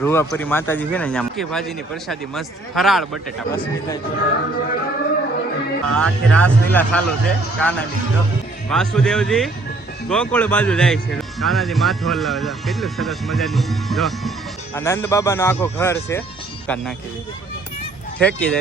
રૂવાપુરી માતાજી છે ને અહીંયા મકી ભાજીની પ્રસાદી મસ્ત ફરાળ બટેટા. આખી રાસલીલા ચાલુ છે. કાનાની જો. વાસુદેવજી, ગોકુળ બાજુ જાય છે. કાનાજી માથું હલાવે છે. કેટલું સરસ મજાની. જો. આ નંદ બાબાનો આખો ઘર છે. કાન નાખી દે ફેંકી દે.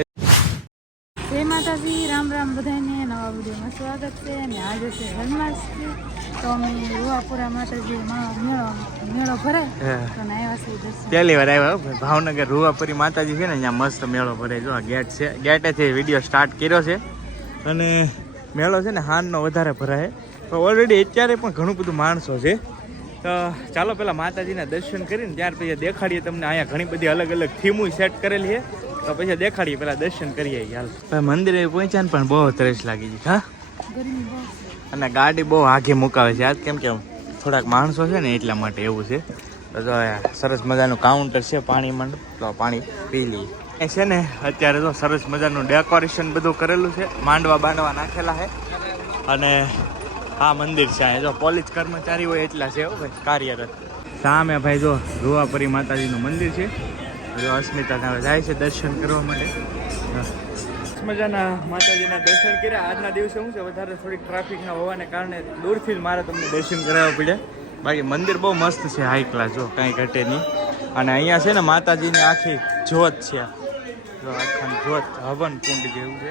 જય માતાજી, રામ રામ બધાને નવા વિડીયોમાં સ્વાગત છે અને આજે છે જન્માષ્ટમી. તો અમે રૂવાપુરા માતાજી મેળો મેળો ભરાય. તો આવ્યા છે પહેલી વાર આવ્યા ભાવનગર રૂવાપુરી માતાજી છે ને અહીંયા મસ્ત મેળો ભરે જો આ ગેટ છે ગેટેથી વીડિયો સ્ટાર્ટ કર્યો છે. અને મેળો છે ને હાનનો વધારે ભરાય. તો ઓલરેડી અત્યારે પણ ઘણું બધું માણસો છે. તો ચાલો પેલા માતાજીના દર્શન કરીને ત્યાર પછી દેખાડીએ તમને. અહીંયા ઘણી બધી અલગ અલગ થીમું સેટ કરેલી છે. તો પછી દેખાડીએ પેલા દર્શન કરીએ. હાલ. મંદિરે પહોંચ્યા ને પણ બહુ ત્રેસ લાગી ગઈ હા? છે. અને ગાડી બહુ આઘી મુકાવે છે. આજ કેમ કે થોડાક માણસો છે ને એટલા માટે એવું છે. તો જો સરસ મજાનું કાઉન્ટર છે પાણી માંડ તો પાણી પી લઈએ. એ છે ને, અત્યારે તો સરસ મજાનું ડેકોરેશન બધું કરેલું છે. માંડવા બાંડવા નાખેલા છે. અને આ મંદિર છે જો પોલીસ કર્મચારી હોય એટલા છે ભાઈ કાર્યરત. સામે ભાઈ જો રૂવાપરી માતાજીનું મંદિર છે. જો અસ્મિતા જાય છે દર્શન કરવા માટે. મજાના માતાજીના દર્શન કર્યા. આજના દિવસે શું છે? વધારે થોડીક ટ્રાફિકના હોવાને કારણે દૂરથી જ મારે તમને દર્શન કરાવવા પડ્યા. બાકી મંદિર બહુ મસ્ત છે હાઈ ક્લાસ જો કાંઈ ઘટે નહીં. અને અહીંયા છે ને માતાજીની આખી જોત છે. જો આખા જોત હવન કુંડ જેવું છે.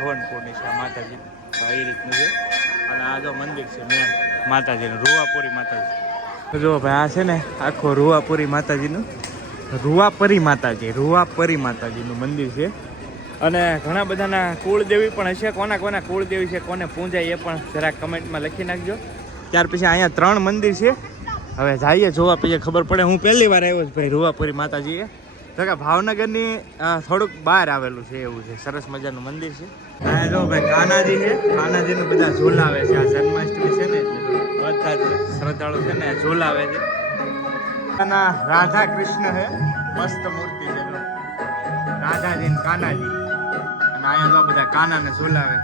હવન કુંડ છે આ માતાજી. એ રીતનું છે. અને આ જો મંદિર છે મેન માતાજીનું, રૂવાપુરી માતાજી. જો ભાઈ આ છે ને આખો રૂવાપુરી માતાજીનું, રૂવાપરી માતાજી, રૂવાપરી માતાજીનું મંદિર છે. અને ઘણા બધાના કુળદેવી પણ હશે. કોના કોના કુળદેવી છે, કોને પૂંજાય એ પણ જરાક કમેન્ટમાં લખી નાખજો. ત્યાર પછી અહીંયા ત્રણ મંદિર છે. હવે જઈએ, જોવા પછી ખબર પડે. હું પહેલી વાર આવ્યો છું ભાઈ રૂવાપુરી માતાજીએ. તો કે ભાવનગરની થોડુંક બહાર આવેલું છે એવું છે. સરસ મજાનું મંદિર છે. અહીંયા જો ભાઈ કાનાજી છે. કાનાજીને બધા ઝોલાવે છે. આ જન્માષ્ટમી છે ને બધા જ શ્રદ્ધાળુ છે ને ઝોલાવે છે. રાધા કૃષ્ણ છે. મસ્ત મૂર્તિ છે. રાધાજી કાનાજી. અહીંયા તો બધા કાનાને ઝુલાવે.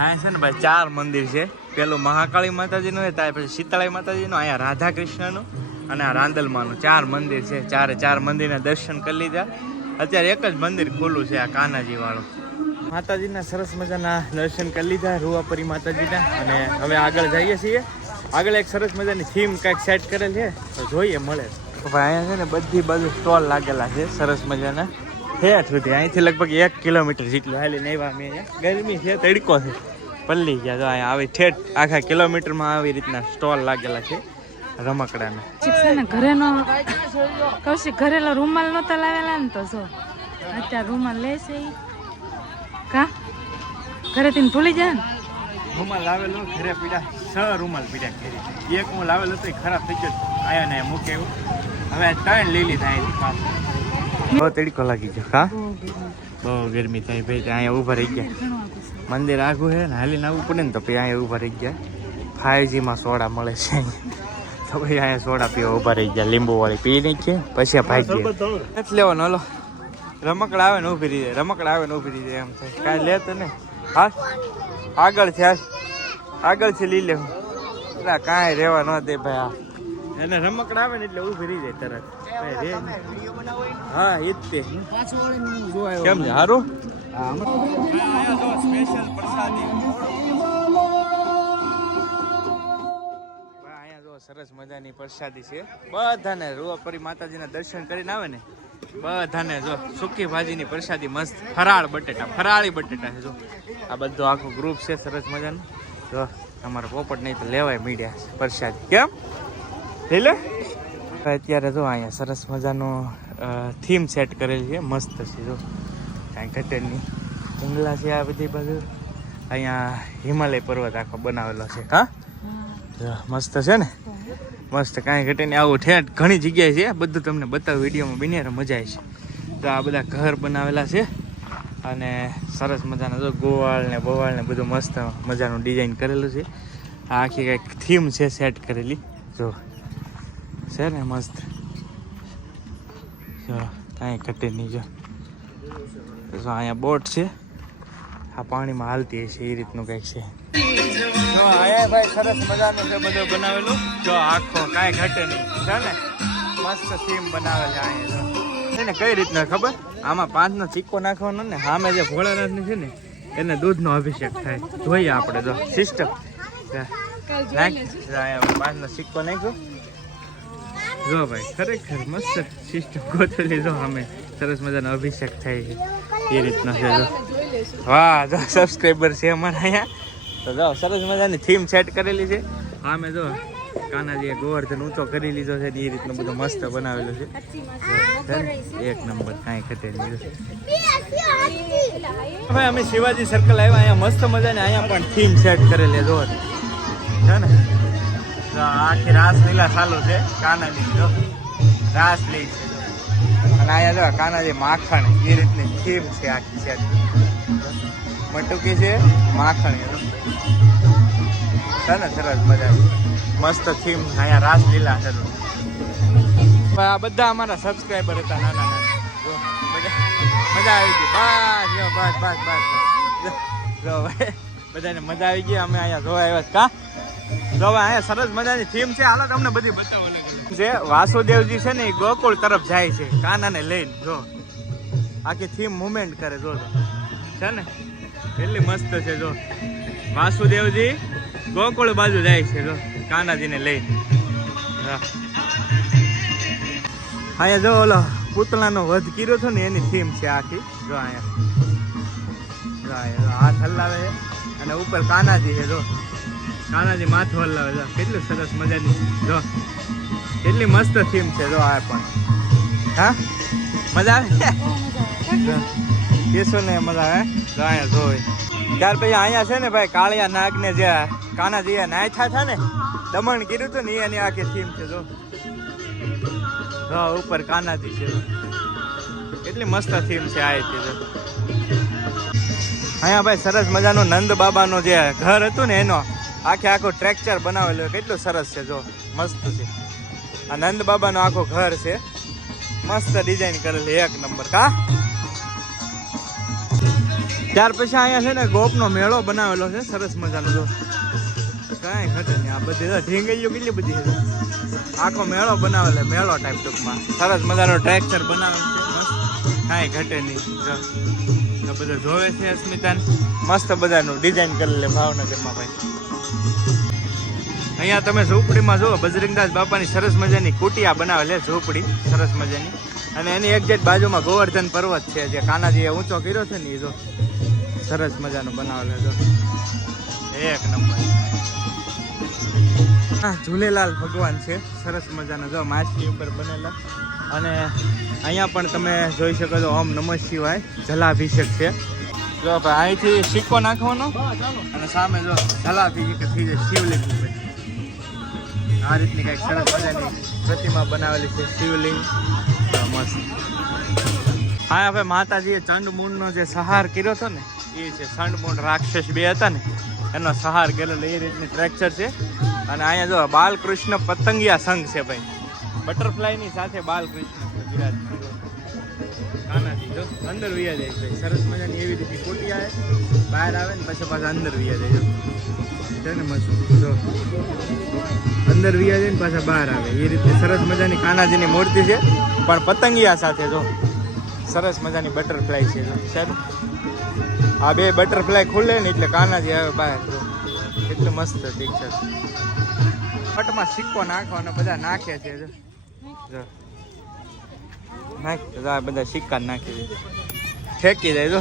ઝુલાવે છે ને ભાઈ ચાર મંદિર છે. પેલું મહાકાળી માતાજીનું છે ત્યાર પછી શીતળાઈ માતાજીનું, અહીંયા રાધા કૃષ્ણનું અને આ રાંદલમાનું. ચાર મંદિર છે. ચારે ચાર મંદિરના દર્શન કરી લીધા. અત્યારે એક જ મંદિર ખુલ્લું છે આ કાનાજી વાળું માતાજીના સરસ મજાના દર્શન કરી લીધા, રૂવાપરી માતાજીના. અને હવે આગળ જઈએ છીએ. આગળ એક સરસ મજાની થીમ કાંઈક સેટ કરેલ છે તો જોઈએ મળે. ભાઈ અહીંયા છે ને બધી બાજુ સ્ટોલ લાગેલા છે સરસ મજાના. ઠેઠ સુધી અહીંથી લગભગ એક કિલોમીટર જેટલું હાલી નહીં અહીંયા. ગરમી છે તડકો છે. પલ્લી ગયા તો અહીંયા આવી ઠેઠ આખા કિલોમીટરમાં આવી રીતના સ્ટોલ લાગેલા છે રમકડાના. કૌશિક છે ને ઘરેનો કૌશિક ઘરેલો રૂમાલ નહોતા લાવેલા ને તો જો અત્યારે રૂમાલ લેશે. કા? ઘરેથી ભૂલી જાય ને? રૂમાલ લાવેલો ઘરે પીડા છ રૂમાલ પીડા ઘેરી એક હું લાવેલો તો ખરાબ થઈ ગયો. આયા ને મૂકે એવું. હવે ત્રણ લઈ લીધા અહીંથી પાછા. બહુ તડકો લાગી ગયો હા? બહુ ગરમી. થાય ભાઈ ત્યાં અહીંયા ઊભા રહી ગયા. મંદિર આઘું છે ને હાલીને આવવું પડે ને તો પછી અહીંયા ઊભા રહી ગયા. ફાઈવજીમાં સોડા મળે છે અહીંયા તો પછી અહીંયા સોડા પીવા ઊભા રહી ગયા લીંબુ વાળી પી નહીં છે પછી ભાગી નથી લેવાનો હલો. રમકડા આવે ને ઊભી રહી જાય રમકડા આવે ને ઊભી રહી જાય એમ થાય. કાંઈ લે તો ને હા? આગળ છે આગળ છે લઈ લેવું એટલે કાંઈ રહેવા ન દે ભાઈ આ. એને રમકડા આવે ને એટલે ઊભી રહી જાય તરત. હા એ જ તે. કેમ છે સારું સ્પેશિયલ પ્રસાદી. અહીંયા જો સરસ મજાની પ્રસાદી છે. બધાને રૂવાપરી માતાજીના દર્શન કરીને આવે ને. બધાને જો સુકી ભાજીની પ્રસાદી મસ્ત, ફરાળ બટેટા, ફરાળી બટેટા છે જો. આ બધો આખો ગ્રુપ છે, સરસ મજાનું. જો તમારે પોપટ નહીં તો લેવાય મીડિયા પ્રસાદી. કેમ? લઈ લે. અત્યારે જો અહીંયા સરસ મજાનું થીમ સેટ કરેલી છે, મસ્ત છે જો. કાંઈ ઘટેલની જંગલા છે આ બધી બાજુ. અહીંયા હિમાલય પર્વત આખો બનાવેલો છે, હા? મસ્ત છે ને? મસ્ત કાંઈ ઘટે આવું ઠેઠ ઘણી જગ્યાએ છે. બધું તમને બતાવું, વિડીયોમાં બન્યા મજા આવી છે. તો આ બધા ઘર બનાવેલા છે. અને સરસ મજાના જો ગોવાળ ને બોવાળ ને બધું મસ્ત મજાનું ડિઝાઇન કરેલું છે. આ આખી કંઈક થીમ છે સેટ કરેલી. જો. છે ને મસ્ત. જો, કાંઈ ઘટે નહીં જો, અહીંયા બોટ છે. આ પાણીમાં હાલતી હશે, એ રીતનું કંઈક છે. ભાઈ, સરસ મજાનું છે બધું બનાવેલું. જો આખો કાંઈ ઘટે નહીં. છે ને? મસ્ત થીમ બનાવે છે અહીંયા એને કઈ રીતના ખબર? આમાં પાંચનો સિક્કો નાખવાનો ને સામે જે ભોળાનાથની છે ને, એને દૂધનો અભિષેક થાય. જોઈએ આપણે જો. સિસ્ટમ પાંચનો સિક્કો નાખ્યો. જો ભાઈ, ખરેખર મસ્ત સિસ્ટમ ગોઠવેલી જો અમે સરસ મજાનો અભિષેક થાય એ રીતનો છે જો. વાહ, જો સબસ્ક્રાઈબર છે અમારા અહીંયા. તો જો, સરસ મજાની થીમ સેટ કરેલી છે. આમે જો કાનાજીએ ગોવર્ધન ઊંચો કરી લીધો છે એ રીતનું બધું મસ્ત બનાવેલું છે. એક નંબર, કાંઈ ઘટે નહીં. હવે અમે શિવાજી સર્કલ આવ્યા, અહીંયા મસ્ત મજાને અહીંયા પણ થીમ સેટ કરેલી જો. છે ને. આખી રાસલીલા ચાલુ છે, કાનાજી, જો. રાસ લે છે અને અહીંયા જો, કાનાજી માખણ, એ રીતની થીમ છે આખી સેટ મટુકી છે માખણ છે. ને સરસ મજા મસ્ત થીમ અહીંયા રાસલીલા છે. જો. આ બધા અમારા સબસ્ક્રાઈબર હતા નાના નાના. જો મજા આવી ગઈ. બસ જો બસ બસ બસ. જો, જો ભાઈ બધાને મજા આવી ગઈ. અમે અહીંયા જોવા આવ્યા કા જોવા અહીંયા સરસ મજાની થીમ છે. હાલો તમને બધી બતાવવાની છે વાસુદેવજી છે ને એ ગોકુળ તરફ જાય છે કાનાને લઈને. જો આખી થીમ મુવમેન્ટ કરે જો છે ને કેટલી મસ્ત છે જો. વાસુદેવજી ગોકુળ બાજુ જાય છે જો કાનાજીને લઈ અહીંયા જો ઓલો પૂતળાનો વધ કર્યો હતો ને એની થીમ છે આખી. જો અહીંયા. હાથ હલાવે છે. અને ઉપર કાનાજી છે જો. કાનાજી માથું હલાવે છે. કેટલું સરસ મજાની. જો. કેટલી મસ્ત થીમ છે જો આ પણ. હા? મજા આવે? કેસો ને મજા હે? જો અહીંયા જોઈ. ત્યાર પછી અહીંયા છે ને ભાઈ, કાળિયા નાગને જે કાના કાનાજી નાયથા હતા ને, દમણ કીધું હતું ને એની આખી થીમ છે, જો. જો, ઉપર કાનાજી છે એટલી મસ્ત થીમ છે આ હતી અહીંયા ભાઈ સરસ મજાનું નંદ બાબાનું જે ઘર હતું ને એનો, આખે આખો ટ્રેક્ચર બનાવેલું કેટલું સરસ છે, જો. મસ્ત છે. આ નંદ બાબાનું આખું ઘર છે. મસ્ત ડિઝાઇન કરેલી એક નંબર, કા? ત્યાર પછી અહીંયા છે ને ગોપનો મેળો બનાવેલો છે, સરસ મજાનો જો. કાંઈ ઘટે નહીં, આ બધી જો ઢીંગલીઓ કેટલી બધી આખો મેળો બનાવેલો, મેળો ટાઈપ ટૂંકમાં. સરસ મજાનો ટ્રેક્ચર બનાવેલો છે, મસ્ત. કાંઈ ઘટે નહીં, જો. બધા જોવે છે અસ્મિતાન. મસ્ત બધાનું ડિઝાઇન કરેલું ભાવનગરમાં ભાઈ. અહીંયા તમે ઝૂંપડીમાં જુઓ, બજરંગદાસ બાપાની સરસ મજાની કુટિયા બનાવેલી ઝૂંપડી. સરસ મજાની. અને એની એક્ઝેક્ટ બાજુમાં ગોવર્ધન પર્વત છે, જે કાનાજીએ ઊંચો કર્યો છે ને એ જો. સરસ મજાનો બનાવેલો જો. એક નંબર. હા ઝૂલેલાલ ભગવાન છે. સરસ મજાના જો માછલી ઉપર બનેલા. અને અહીંયા પણ તમે જોઈ શકો છો ઓમ નમઃ શિવાય જલાભિષેક છે. જો ભાઈ અહીંથી સિક્કો નાખવાનો. અને સામે જો જલાભિષેક થઈ જાય શિવલિંગ આ રીતની કંઈક સરસ મજાની પ્રતિમા બનાવેલી છે શિવલિંગ. મસ્ત. હા, હવે માતાજીએ ચંડમૂળનો જે સહાર કર્યો હતો ને એ છે સંડમુંડ રાક્ષસ બે હતા ને, એનો સહાર ગયેલો એ રીતની ટ્રેક્ચર છે. અને અહીંયા જો બાલકૃષ્ણ પતંગિયા સંઘ છે ભાઈ. બટરફ્લાયની સાથે બાલકૃષ્ણ છે વિરાજમાન. કાનાજી જો અંદર વિયા જાય ભાઈ. સરસ મજાની એવી રીતે કોટી આવે, બહાર આવે ને પછી પાછા અંદર વિયા જાય. જો અંદર વિયા જાય ને પાછા બહાર આવે. એ રીતે સરસ મજાની કાનાજીની મૂર્તિ છે. પણ પતંગિયા સાથે જો સરસ મજાની બટરફ્લાય છે. સાહેબ આ બે બટરફ્લાય ખુલે ને એટલે કાનાજી આવે બહાર. એટલું મસ્ત પિક્ચર પટમાં સિક્કો નાખવાનો, બધા નાખે છે જો. નાખ બધા સિક્કા નાખી દે ફેંકી દે જો.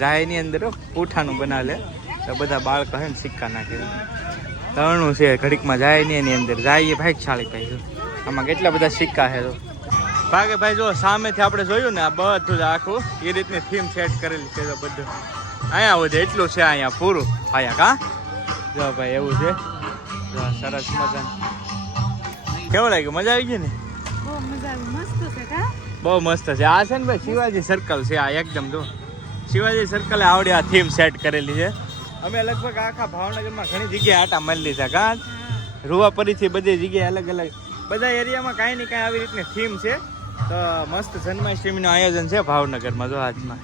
જાય એની અંદર પૂઠાનું બનાવે. તો બધા બાળકો હે ને સિક્કા નાખી દે તણું છે, ઘડીકમાં જાય ને એની અંદર. જાય એ ભાગશાળી ભાઈ, જો. આમાં કેટલા બધા સિક્કા છે જો. ભાગે ભાઈ, જો, સામેથી આપણે જોયું ને આ બધું જ આખું, એ રીતની થીમ સેટ કરેલી છે બધું. અહીંયા બધે એટલું છે અહીંયા પૂરું. અહીંયા કા? જો ભાઈ એવું છે. જો સરસ મજા કેવું લાગ્યું? મજા આવી ગઈ ને? બહુ મસ્ત છે બહુ મસ્ત છે. આ છે ને ભાઈ શિવાજી સર્કલ છે આ એકદમ જો. શિવાજી સર્કલે આવડી આ થીમ સેટ કરેલી છે. અમે લગભગ આખા ભાવનગરમાં ઘણી જગ્યાએ આટા મળી લીધા કાં? રૂવાપરીથી બધી જગ્યાએ અલગ અલગ. બધા એરિયામાં કાંઈ ને કાંઈ આવી રીતની થીમ છે. તો મસ્ત જન્માષ્ટમીનું આયોજન છે ભાવનગરમાં જો આજમાં